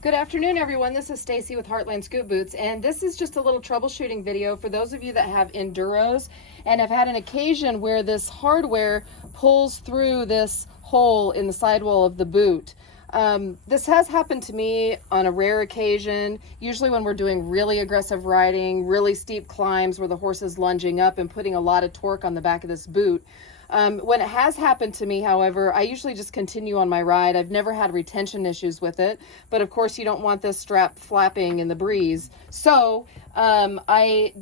Good afternoon, everyone. This is Stacy with Heartland Scoot Boots, and this is just a little troubleshooting video for those of you that have enduros and have had an occasion where this hardware pulls through this hole in the sidewall of the boot. This has happened to me on a rare occasion, usually when we're doing really aggressive riding, really steep climbs where the horse is lunging up and putting a lot of torque on the back of this boot. When it has happened to me, however, I usually just continue on my ride. I've never had retention issues with it, but of course you don't want this strap flapping in the breeze. So I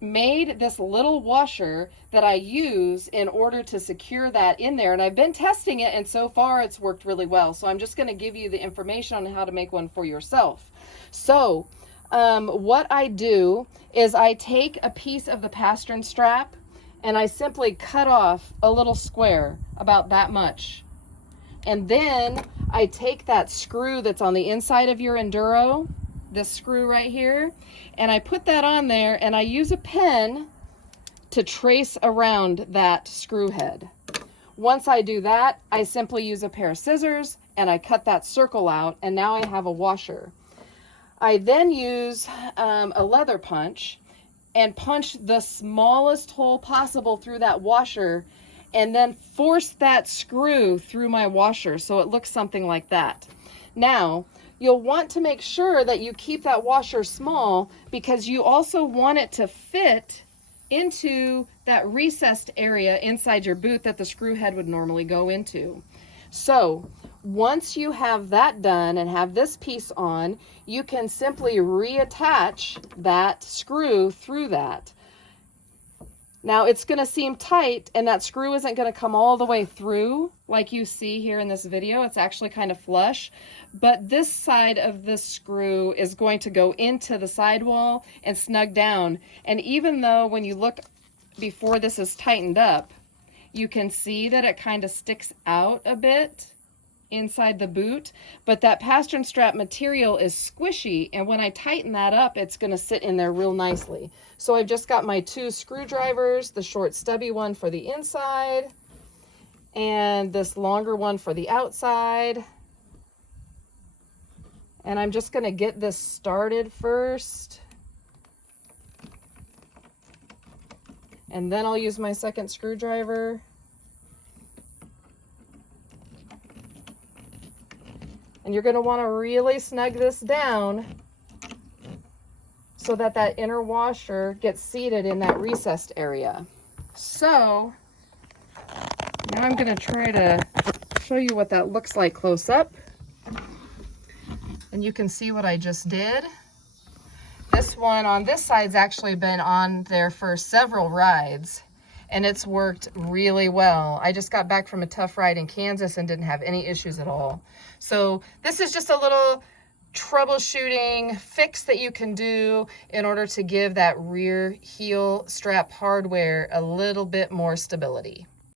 made this little washer that I use in order to secure that in there, and I've been testing it, and so far it's worked really well. So I'm just going to give you the information on how to make one for yourself. So what I do is I take a piece of the pastern strap and I simply cut off a little square about that much. And then I take that screw that's on the inside of your enduro, this screw right here, and I put that on there, and I use a pen to trace around that screw head. Once I do that, I simply use a pair of scissors and I cut that circle out, and now I have a washer. I then use a leather punch and punch the smallest hole possible through that washer, and then force that screw through my washer so it looks something like that. Now, you'll want to make sure that you keep that washer small because you also want it to fit into that recessed area inside your boot that the screw head would normally go into. So once you have that done and have this piece on, you can simply reattach that screw through that. Now it's going to seem tight, and that screw isn't going to come all the way through like you see here in this video. It's actually kind of flush, but this side of this screw is going to go into the sidewall and snug down. And even though when you look before this is tightened up, you can see that it kind of sticks out a bit inside the boot, but that pastern strap material is squishy, and when I tighten that up, it's going to sit in there real nicely. So I've just got my two screwdrivers, the short stubby one for the inside and this longer one for the outside, and I'm just going to get this started first, and then I'll use my second screwdriver. And you're going to want to really snug this down so that that inner washer gets seated in that recessed area. So now I'm going to try to show you what that looks like close up. And you can see what I just did. This one on this side's actually been on there for several rides, and it's worked really well. I just got back from a tough ride in Kansas and didn't have any issues at all. So this is just a little troubleshooting fix that you can do in order to give that rear heel strap hardware a little bit more stability.